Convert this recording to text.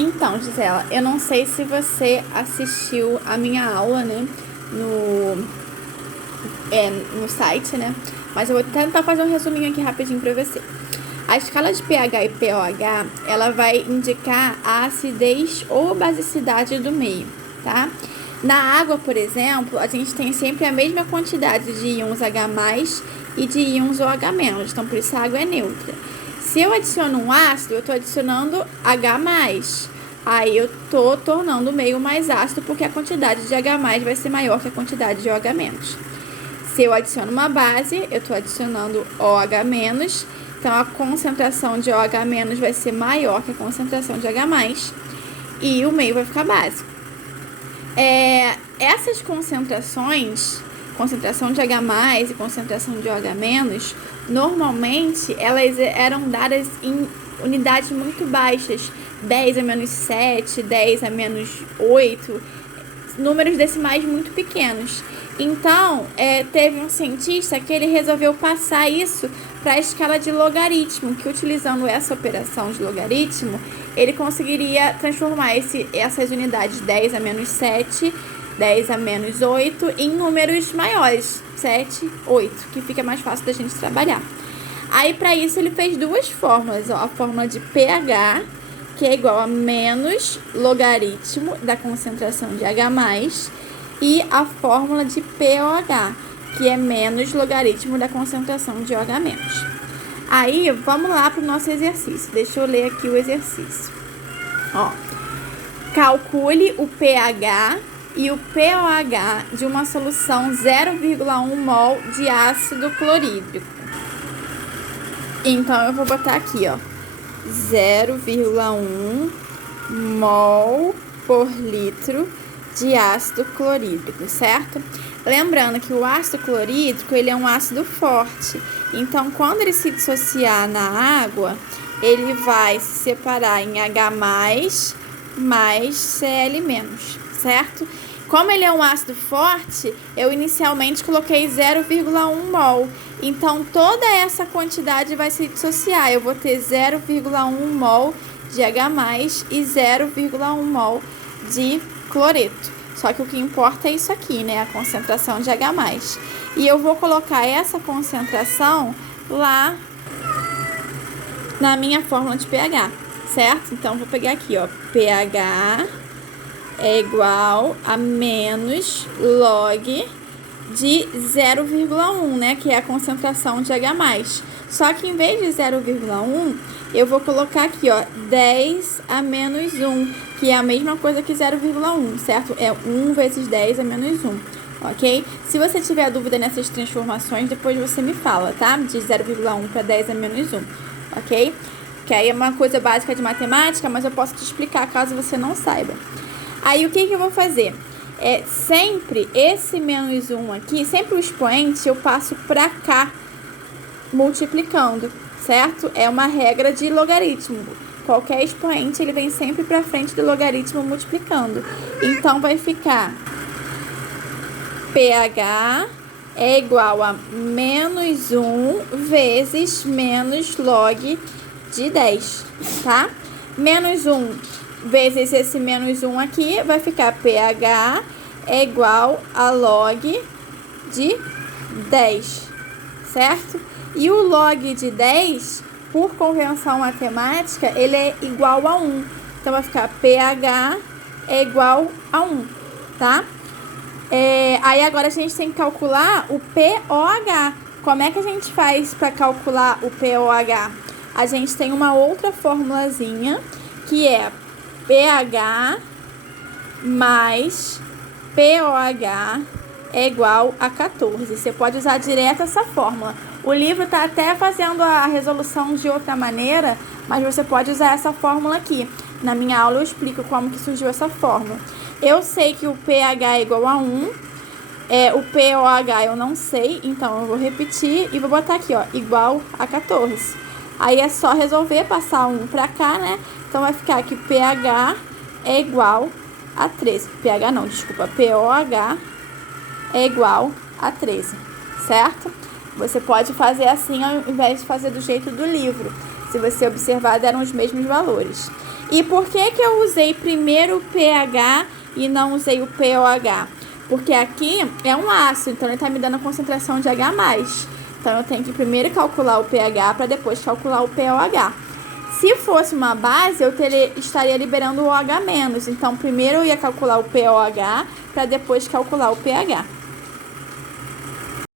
Então, Gisela, eu não sei se você assistiu a minha aula, né, no site, né, mas eu vou tentar fazer um resuminho aqui rapidinho pra você. A escala de pH e pOH, ela vai indicar a acidez ou basicidade do meio, tá? Na água, por exemplo, a gente tem sempre a mesma quantidade de íons H+, e de íons OH-, então por isso a água é neutra. Se eu adiciono um ácido, eu estou adicionando H+, aí eu estou tornando o meio mais ácido porque a quantidade de H+, vai ser maior que a quantidade de OH-. Se eu adiciono uma base, eu estou adicionando OH-, então a concentração de OH- vai ser maior que a concentração de H+, e o meio vai ficar básico. Essas concentrações, concentração de H+ e concentração de OH-, normalmente elas eram dadas em unidades muito baixas, 10⁻⁷, 10⁻8, números decimais muito pequenos. Então, teve um cientista que ele resolveu passar isso para a escala de logaritmo, que utilizando essa operação de logaritmo, ele conseguiria transformar essas unidades 10⁻⁷, 10⁻8 em números maiores, 7, 8, que fica mais fácil da gente trabalhar. Aí, para isso, ele fez duas fórmulas, a fórmula de pH, que é igual a menos logaritmo da concentração de H+, e a fórmula de pOH, que é menos logaritmo da concentração de OH-. Aí, vamos lá para o nosso exercício. Deixa eu ler aqui o exercício. Calcule o pH e o pOH de uma solução 0,1 mol de ácido clorídrico. Então, eu vou botar aqui, 0,1 mol por litro de ácido clorídrico, certo? Lembrando que o ácido clorídrico, ele é um ácido forte. Então, quando ele se dissociar na água, ele vai se separar em H+, mais Cl-, certo? Como ele é um ácido forte, eu inicialmente coloquei 0,1 mol. Então, toda essa quantidade vai se dissociar. Eu vou ter 0,1 mol de H+, e 0,1 mol de cloreto. Só que o que importa é isso aqui, né? A concentração de H+. E eu vou colocar essa concentração lá na minha fórmula de pH, certo? Então, vou pegar aqui, pH é igual a menos log de 0,1, né? Que é a concentração de H+. Só que em vez de 0,1, eu vou colocar aqui, 10 a menos 1, que é a mesma coisa que 0,1, certo? É 1 vezes 10 a menos 1, ok? Se você tiver dúvida nessas transformações, depois você me fala, tá? De 0,1 para 10 a menos 1, ok? Que aí é uma coisa básica de matemática, mas eu posso te explicar caso você não saiba. Aí, o que eu vou fazer? Sempre esse menos 1 aqui, sempre o expoente eu passo para cá, multiplicando, certo? É uma regra de logaritmo. Qualquer expoente, ele vem sempre para frente do logaritmo multiplicando. Então, vai ficar pH é igual a menos 1 vezes menos log de 10, tá? Menos 1 vezes esse menos 1 aqui, vai ficar pH é igual a log de 10, certo? E o log de 10, por convenção matemática, ele é igual a 1. Então, vai ficar pH é igual a 1, tá? Aí, agora a gente tem que calcular o pOH. Como é que a gente faz para calcular o pOH? A gente tem uma outra formulazinha, que é pH mais pOH é igual a 14. Você pode usar direto essa fórmula. O livro está até fazendo a resolução de outra maneira, mas você pode usar essa fórmula aqui. Na minha aula eu explico como que surgiu essa fórmula. Eu sei que o pH é igual a 1, o pOH eu não sei, então eu vou repetir e vou botar aqui, igual a 14. Aí é só resolver, passar 1 para cá, né? Então vai ficar que pH é igual a 13. pH não, desculpa, pOH é igual a 13, certo? Você pode fazer assim ao invés de fazer do jeito do livro. Se você observar, deram os mesmos valores. E por que que eu usei primeiro o pH e não usei o pOH? Porque aqui é um ácido, então ele está me dando a concentração de H+. Então eu tenho que primeiro calcular o pH para depois calcular o pOH. Se fosse uma base, eu estaria liberando o OH-. Então primeiro eu ia calcular o pOH para depois calcular o pH.